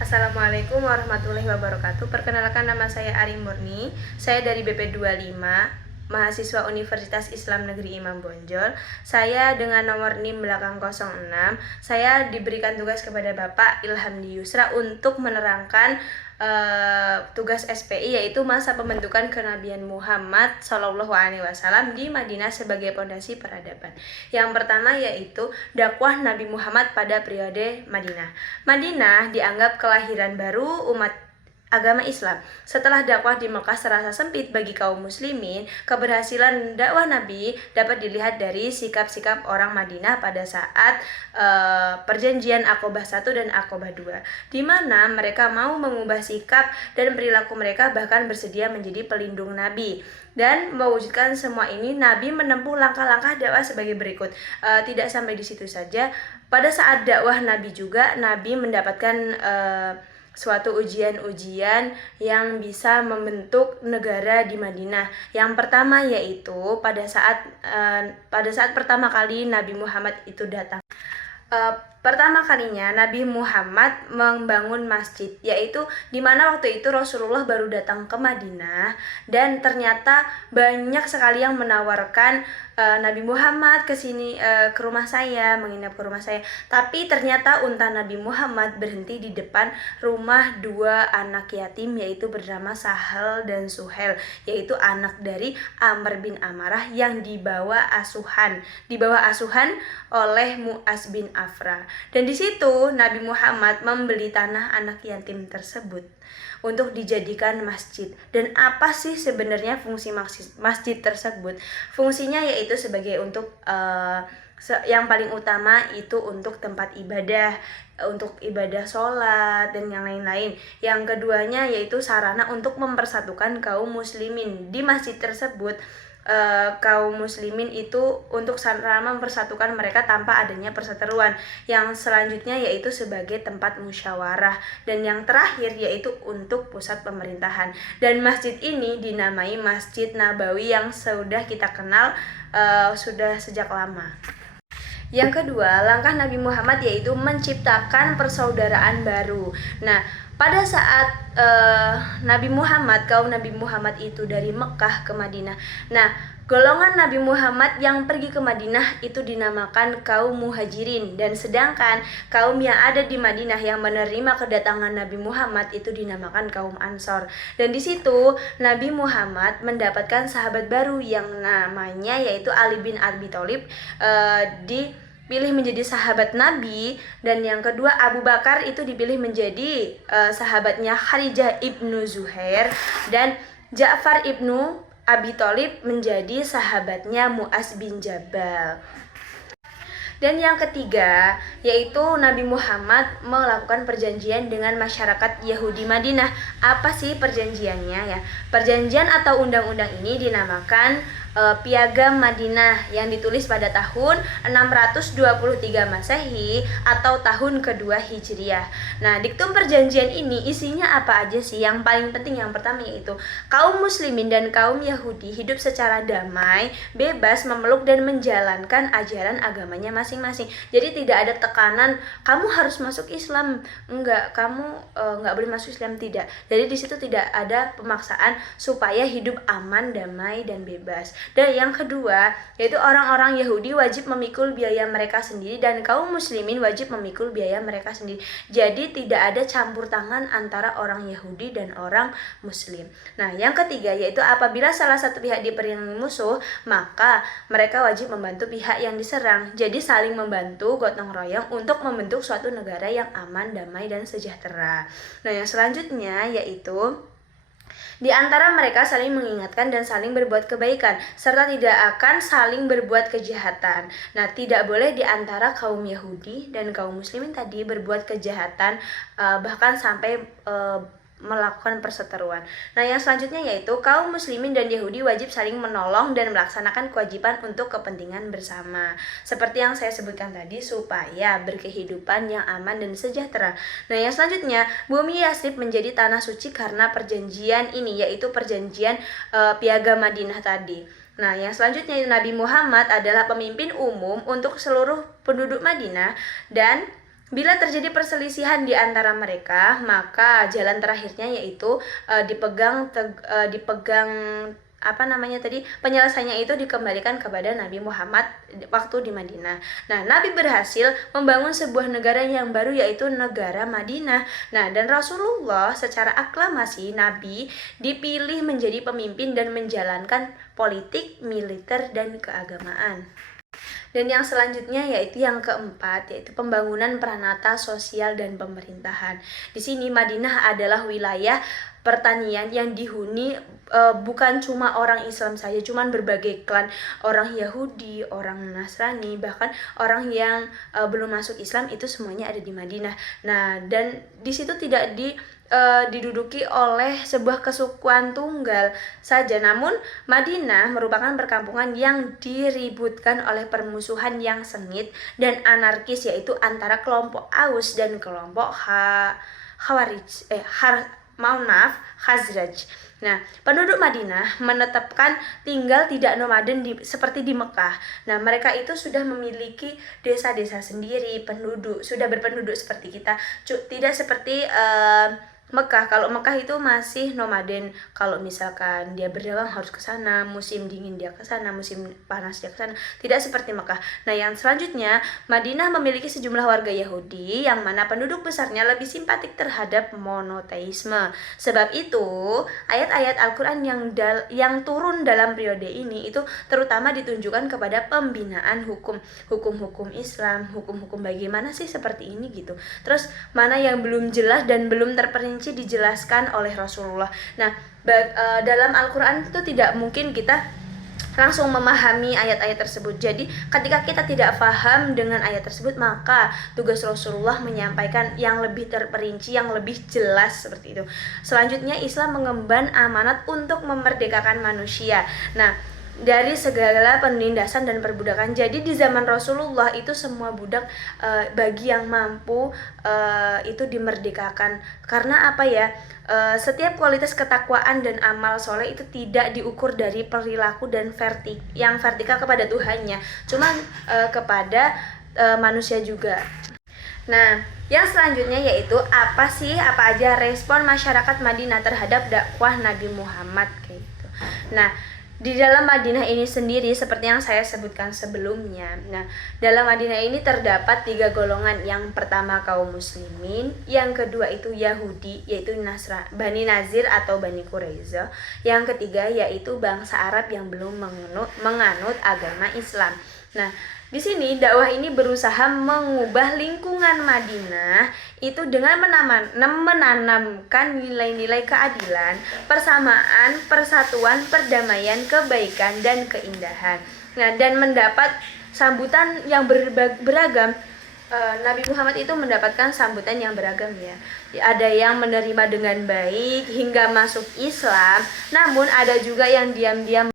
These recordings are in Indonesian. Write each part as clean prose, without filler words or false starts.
Assalamualaikum warahmatullahi wabarakatuh. Perkenalkan, nama saya Ari Murni. Saya dari BP25, mahasiswa Universitas Islam Negeri Imam Bonjol. Saya dengan nomor NIM belakang 06. Saya diberikan tugas kepada Bapak Ilham Yusra untuk menerangkan tugas SPI, yaitu masa pembentukan kenabian Muhammad SAW di Madinah sebagai pondasi peradaban. Yang pertama yaitu dakwah Nabi Muhammad pada periode Madinah. Madinah dianggap kelahiran baru umat agama Islam. Setelah dakwah di Mekah serasa sempit bagi kaum muslimin, keberhasilan dakwah Nabi dapat dilihat dari sikap-sikap orang Madinah pada saat perjanjian Aqobah 1 dan Aqobah 2, di mana mereka mau mengubah sikap dan perilaku mereka, bahkan bersedia menjadi pelindung Nabi. Dan mewujudkan semua ini, Nabi menempuh langkah-langkah dakwah sebagai berikut. Tidak sampai di situ saja. Pada saat dakwah Nabi juga, Nabi mendapatkan suatu ujian-ujian yang bisa membentuk negara di Madinah. Yang pertama yaitu pada saat pertama kali Nabi Muhammad itu datang. Pertama kalinya Nabi Muhammad membangun masjid, yaitu dimana waktu itu Rasulullah baru datang ke Madinah, dan ternyata banyak sekali yang menawarkan Nabi Muhammad ke sini, ke rumah saya, menginap ke rumah saya. Tapi ternyata unta Nabi Muhammad berhenti di depan rumah dua anak yatim, yaitu bernama Sahal dan Suhel, yaitu anak dari Amr bin Amarah yang dibawa asuhan oleh Mu'az bin Afra. Dan di situ Nabi Muhammad membeli tanah anak yatim tersebut untuk dijadikan masjid. Dan apa sih sebenarnya fungsi masjid tersebut? Fungsinya yaitu sebagai untuk yang paling utama itu untuk tempat ibadah, untuk ibadah sholat dan yang lain-lain. Yang keduanya yaitu sarana untuk mempersatukan kaum muslimin. Di masjid tersebut kaum muslimin itu untuk sarana mempersatukan mereka tanpa adanya perseteruan. Yang selanjutnya yaitu sebagai tempat musyawarah, dan yang terakhir yaitu untuk pusat pemerintahan. Dan masjid ini dinamai Masjid Nabawi yang sudah kita kenal sudah sejak lama. Yang kedua, langkah Nabi Muhammad yaitu menciptakan persaudaraan baru. Nah, pada saat kaum Nabi Muhammad itu dari Mekah ke Madinah. Nah, golongan Nabi Muhammad yang pergi ke Madinah itu dinamakan kaum Muhajirin, dan sedangkan kaum yang ada di Madinah yang menerima kedatangan Nabi Muhammad itu dinamakan kaum Ansor. Dan di situ Nabi Muhammad mendapatkan sahabat baru yang namanya yaitu Ali bin Abi Thalib, dipilih menjadi sahabat Nabi. Dan yang kedua, Abu Bakar itu dipilih menjadi sahabatnya Kharijah ibnu Zuhair, dan Ja'far ibnu Abi Thalib menjadi sahabatnya Mu'az bin Jabal. Dan yang ketiga yaitu Nabi Muhammad melakukan perjanjian dengan masyarakat Yahudi Madinah. Apa sih perjanjiannya ya? Perjanjian atau undang-undang ini dinamakan Piagam Madinah, yang ditulis pada tahun 623 Masehi atau tahun kedua Hijriah. Nah, diktum perjanjian ini isinya apa aja sih? Yang paling penting yang pertama yaitu kaum muslimin dan kaum Yahudi hidup secara damai, bebas memeluk dan menjalankan ajaran agamanya masing-masing. Jadi tidak ada tekanan kamu harus masuk Islam, enggak, kamu enggak boleh masuk Islam, tidak. Jadi di situ tidak ada pemaksaan supaya hidup aman, damai dan bebas. Dan yang kedua yaitu orang-orang Yahudi wajib memikul biaya mereka sendiri, dan kaum muslimin wajib memikul biaya mereka sendiri. Jadi tidak ada campur tangan antara orang Yahudi dan orang muslim. Nah, yang ketiga yaitu apabila salah satu pihak diperangi musuh, maka mereka wajib membantu pihak yang diserang. Jadi saling membantu, gotong royong untuk membentuk suatu negara yang aman, damai dan sejahtera. Nah, yang selanjutnya yaitu di antara mereka saling mengingatkan dan saling berbuat kebaikan, serta tidak akan saling berbuat kejahatan. Nah, tidak boleh di antara kaum Yahudi dan kaum muslimin tadi berbuat kejahatan, bahkan sampai melakukan perseteruan. Nah, yang selanjutnya yaitu kaum muslimin dan Yahudi wajib saling menolong dan melaksanakan kewajiban untuk kepentingan bersama, seperti yang saya sebutkan tadi, supaya berkehidupan yang aman dan sejahtera. Nah, yang selanjutnya bumi Yatsrib menjadi tanah suci karena perjanjian ini, yaitu perjanjian Piagam Madinah tadi. Nah, yang selanjutnya Nabi Muhammad adalah pemimpin umum untuk seluruh penduduk Madinah, dan Bila terjadi perselisihan di antara mereka, maka jalan terakhirnya yaitu dipegang apa namanya tadi, penyelesaiannya itu dikembalikan kepada Nabi Muhammad waktu di Madinah. Nah, Nabi berhasil membangun sebuah negara yang baru, yaitu negara Madinah. Nah, dan Rasulullah secara aklamasi Nabi dipilih menjadi pemimpin dan menjalankan politik, militer, dan keagamaan. Dan yang selanjutnya yaitu yang keempat, yaitu pembangunan peranata sosial dan pemerintahan. Di sini Madinah adalah wilayah pertanian yang dihuni bukan cuma orang Islam saja, cuman berbagai klan, orang Yahudi, orang Nasrani, bahkan orang yang belum masuk Islam, itu semuanya ada di Madinah. Nah, dan di situ tidak diduduki oleh sebuah kesukuan tunggal saja, namun Madinah merupakan perkampungan yang diributkan oleh permusuhan yang sengit dan anarkis, yaitu antara kelompok Aus dan kelompok Khazraj. Nah, penduduk Madinah menetapkan tinggal tidak nomaden seperti di Mekah. Nah, mereka itu sudah memiliki desa-desa sendiri, sudah berpenduduk seperti kita, tidak seperti Mekah. Kalau Mekah itu masih nomaden. Kalau misalkan dia berdagang harus ke sana, musim dingin dia ke sana, musim panas dia ke sana. Tidak seperti Mekah. Nah, yang selanjutnya, Madinah memiliki sejumlah warga Yahudi yang mana penduduk besarnya lebih simpatik terhadap monoteisme. Sebab itu, ayat-ayat Al-Qur'an yang turun dalam periode ini itu terutama ditunjukkan kepada pembinaan hukum-hukum Islam, hukum-hukum bagaimana sih seperti ini gitu. Terus mana yang belum jelas dan belum terperinci dijelaskan oleh Rasulullah. Nah, dalam Al-Quran itu tidak mungkin kita langsung memahami ayat-ayat tersebut. Jadi ketika kita tidak paham dengan ayat tersebut, maka tugas Rasulullah menyampaikan yang lebih terperinci, yang lebih jelas seperti itu. Selanjutnya, Islam mengemban amanat untuk memerdekakan manusia. Nah, dari segala penindasan dan perbudakan. Jadi di zaman Rasulullah itu semua budak bagi yang mampu itu dimerdekakan. Karena apa ya? Setiap kualitas ketakwaan dan amal soleh itu tidak diukur dari perilaku dan yang vertikal kepada Tuhannya, cuma kepada manusia juga. Nah, yang selanjutnya yaitu apa aja respon masyarakat Madinah terhadap dakwah Nabi Muhammad kayak gitu. Nah, di dalam Madinah ini sendiri seperti yang saya sebutkan sebelumnya. Nah, dalam Madinah ini terdapat 3 golongan. Yang pertama kaum muslimin, yang kedua itu Yahudi, yaitu Bani Nazir atau Bani Quraiza. Yang ketiga yaitu bangsa Arab yang belum menganut agama Islam. Nah, di sini dakwah ini berusaha mengubah lingkungan Madinah itu dengan menanamkan nilai-nilai keadilan, persamaan, persatuan, perdamaian, kebaikan, dan keindahan. Nah, dan mendapat sambutan yang beragam. Nabi Muhammad itu mendapatkan sambutan yang beragam ya. Ada yang menerima dengan baik hingga masuk Islam, namun ada juga yang diam-diam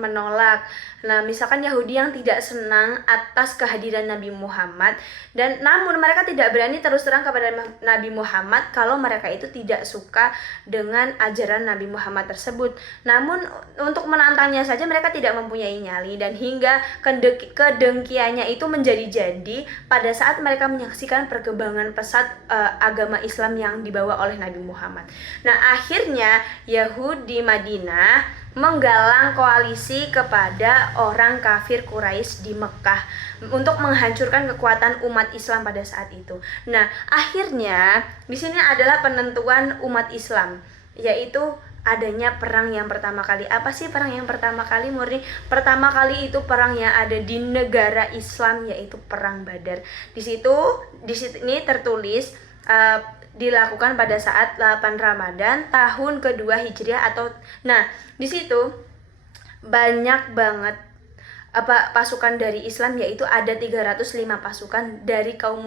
menolak. Nah, misalkan Yahudi yang tidak senang atas kehadiran Nabi Muhammad, dan namun mereka tidak berani terus terang kepada Nabi Muhammad kalau mereka itu tidak suka dengan ajaran Nabi Muhammad tersebut. Namun untuk menantangnya saja mereka tidak mempunyai nyali, dan hingga kedengkiannya itu menjadi-jadi pada saat mereka menyaksikan perkembangan pesat agama Islam yang dibawa oleh Nabi Muhammad. Nah, akhirnya Yahudi Madinah menggalang koalisi kepada orang kafir Quraisy di Mekah untuk menghancurkan kekuatan umat Islam pada saat itu. Nah, akhirnya di sini adalah penentuan umat Islam, yaitu adanya perang yang pertama kali. Apa sih perang yang pertama kali, Murni? Pertama kali itu perang yang ada di negara Islam, yaitu perang Badar. Di sini tertulis dilakukan pada saat 8 Ramadan tahun kedua Hijriah di situ banyak banget pasukan dari Islam, yaitu ada 305 pasukan dari kaum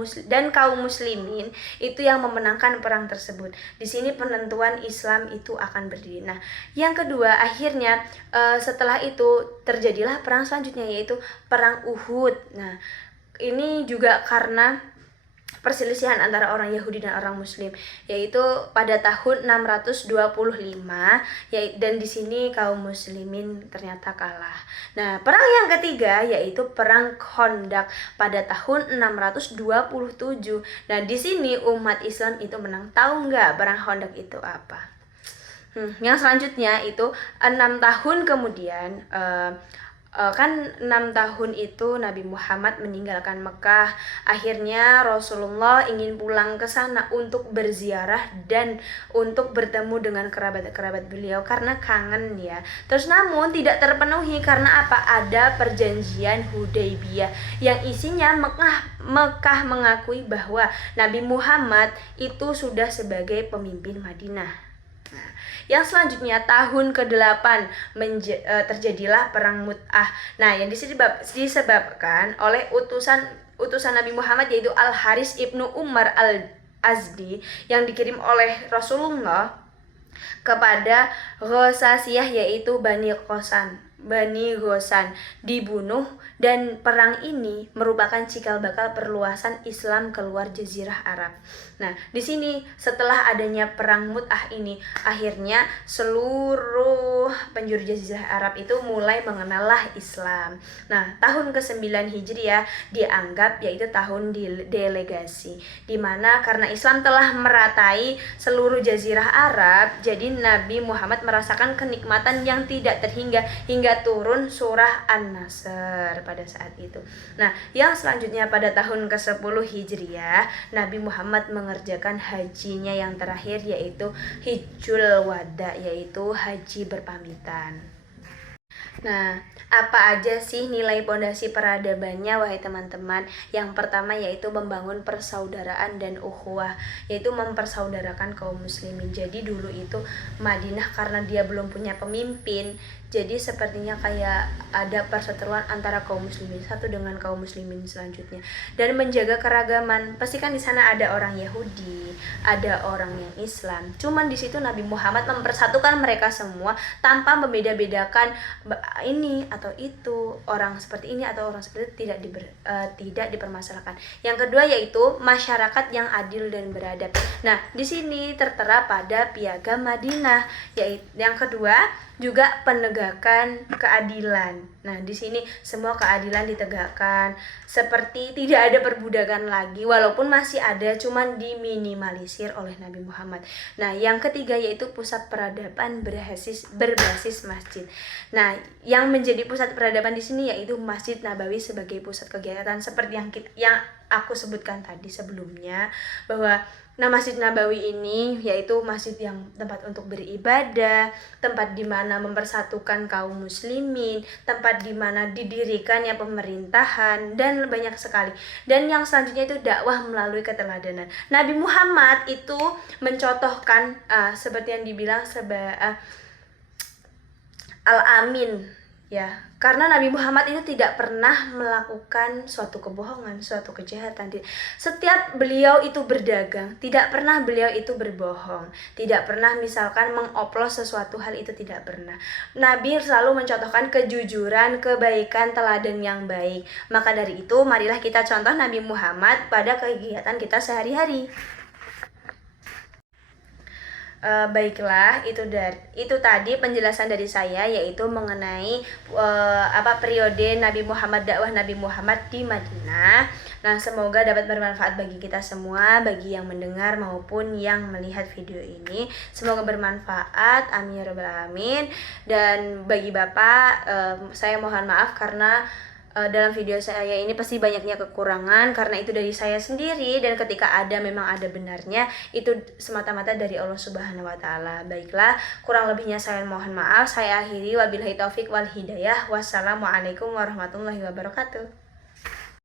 muslimin itu yang memenangkan perang tersebut. Di sini penentuan Islam itu akan berdiri. Nah, yang kedua akhirnya setelah itu terjadilah perang selanjutnya, yaitu perang Uhud. Nah, ini juga karena perselisihan antara orang Yahudi dan orang Muslim, yaitu pada tahun 625, dan di sini kaum muslimin ternyata kalah. Nah, perang yang ketiga yaitu perang Khandaq pada tahun 627. Nah, di sini umat Islam itu menang. Tahu nggak perang Khandaq itu apa? Yang selanjutnya itu 6 tahun kemudian, kan 6 tahun itu Nabi Muhammad meninggalkan Mekah. Akhirnya Rasulullah ingin pulang ke sana untuk berziarah dan untuk bertemu dengan kerabat-kerabat beliau karena kangen ya. Terus namun tidak terpenuhi karena apa? Ada perjanjian Hudaybiyah yang isinya Mekah mengakui bahwa Nabi Muhammad itu sudah sebagai pemimpin Madinah. Nah, yang selanjutnya tahun ke-8 terjadilah perang Mu'tah. Nah, yang disebabkan oleh utusan Nabi Muhammad yaitu Al-Haris ibnu Umar Al-Azdi yang dikirim oleh Rasulullah kepada Ghosasiyah yaitu Bani Ghosan dibunuh, dan perang ini merupakan cikal bakal perluasan Islam keluar Jazirah Arab. Nah, di sini setelah adanya perang Mu'tah ini, akhirnya seluruh penjuru Jazirah Arab itu mulai mengenallah Islam. Nah, tahun ke-9 Hijriah dianggap yaitu tahun delegasi, dimana karena Islam telah meratai seluruh Jazirah Arab, jadi Nabi Muhammad merasakan kenikmatan yang tidak terhingga hingga turun surah An-Nasr pada saat itu. Nah, yang selanjutnya pada tahun ke-10 Hijriah, Nabi Muhammad mengerjakan hajinya yang terakhir yaitu Hijjul Wada, yaitu haji berpamitan. Nah, apa aja sih nilai pondasi peradabannya wahai teman-teman? Yang pertama yaitu membangun persaudaraan dan ukhuwah, yaitu mempersaudarakan kaum muslimin. Jadi dulu itu Madinah karena dia belum punya pemimpin, jadi sepertinya kayak ada perseteruan antara kaum muslimin satu dengan kaum muslimin selanjutnya, dan menjaga keragaman. Pasti kan di sana ada orang Yahudi, ada orang yang Islam. Cuman di situ Nabi Muhammad mempersatukan mereka semua tanpa membeda-bedakan ini atau itu, orang seperti ini atau orang seperti itu, tidak dipermasalahkan. Yang kedua yaitu masyarakat yang adil dan beradab. Nah, di sini tertera pada Piagam Madinah. Yaitu yang kedua juga penegakan keadilan. Nah, di sini semua keadilan ditegakkan, seperti tidak ada perbudakan lagi, walaupun masih ada, cuman diminimalisir oleh Nabi Muhammad. Nah, yang ketiga yaitu pusat peradaban berbasis masjid. Nah, yang menjadi pusat peradaban di sini yaitu Masjid Nabawi sebagai pusat kegiatan, seperti yang aku sebutkan tadi sebelumnya, bahwa Masjid Nabawi ini yaitu masjid yang tempat untuk beribadah, tempat di mana mempersatukan kaum muslimin, tempat di mana didirikannya pemerintahan, dan banyak sekali. Dan yang selanjutnya itu dakwah melalui keteladanan. Nabi Muhammad itu mencontohkan seperti yang dibilang Al-Amin ya, karena Nabi Muhammad itu tidak pernah melakukan suatu kebohongan, suatu kejahatan. Setiap beliau itu berdagang, tidak pernah beliau itu berbohong, tidak pernah misalkan mengoplos sesuatu hal, itu tidak pernah. Nabi selalu mencontohkan kejujuran, kebaikan, teladan yang baik. Maka dari itu marilah kita contoh Nabi Muhammad pada kegiatan kita sehari-hari. Baiklah, itu tadi penjelasan dari saya, yaitu mengenai periode Nabi Muhammad, dakwah Nabi Muhammad di Madinah. Nah, semoga dapat bermanfaat bagi kita semua, bagi yang mendengar maupun yang melihat video ini. Semoga bermanfaat, amin ya rabbal alamin. Dan bagi Bapak, saya mohon maaf karena dalam video saya ini pasti banyaknya kekurangan, karena itu dari saya sendiri, dan ketika memang ada benarnya, itu semata-mata dari Allah Subhanahu wa Ta'ala. Baiklah, kurang lebihnya saya mohon maaf. Saya akhiri, wabillahi taufik wal hidayah. Wassalamualaikum warahmatullahi wabarakatuh.